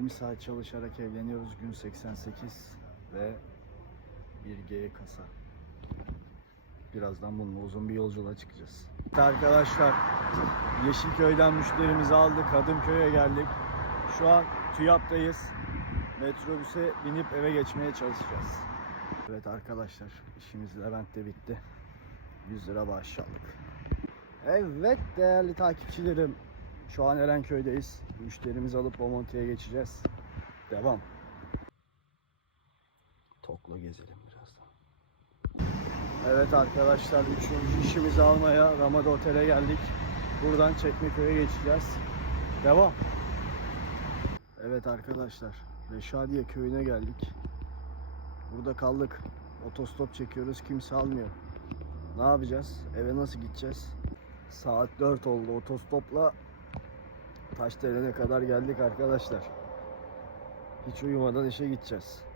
20 saat çalışarak evleniyoruz. Gün 88 ve bir G kasa. Birazdan bununla uzun bir yolculuğa çıkacağız. Arkadaşlar Yeşilköy'den müşterimizi aldık. Kadımköy'e geldik. Şu an TÜYAP'tayız. Metrobüse binip eve geçmeye çalışacağız. Evet arkadaşlar işimiz Levent'te bitti. 100 lira bağış aldık. Evet değerli takipçilerim. Şu an Erenköy'deyiz. Müşterimizi alıp Bomonti'ye geçeceğiz. Devam. Tokla gezelim birazdan. Evet arkadaşlar üçüncü işimizi almaya Ramada Otel'e geldik. Buradan Çekmeköy'e geçeceğiz. Devam. Evet arkadaşlar Reşadiye köyüne geldik. Burada kaldık. Otostop çekiyoruz kimse almıyor. Ne yapacağız? Eve nasıl gideceğiz? Saat 4 oldu otostopla Taşdere'ne kadar geldik arkadaşlar. Hiç uyumadan işe gideceğiz.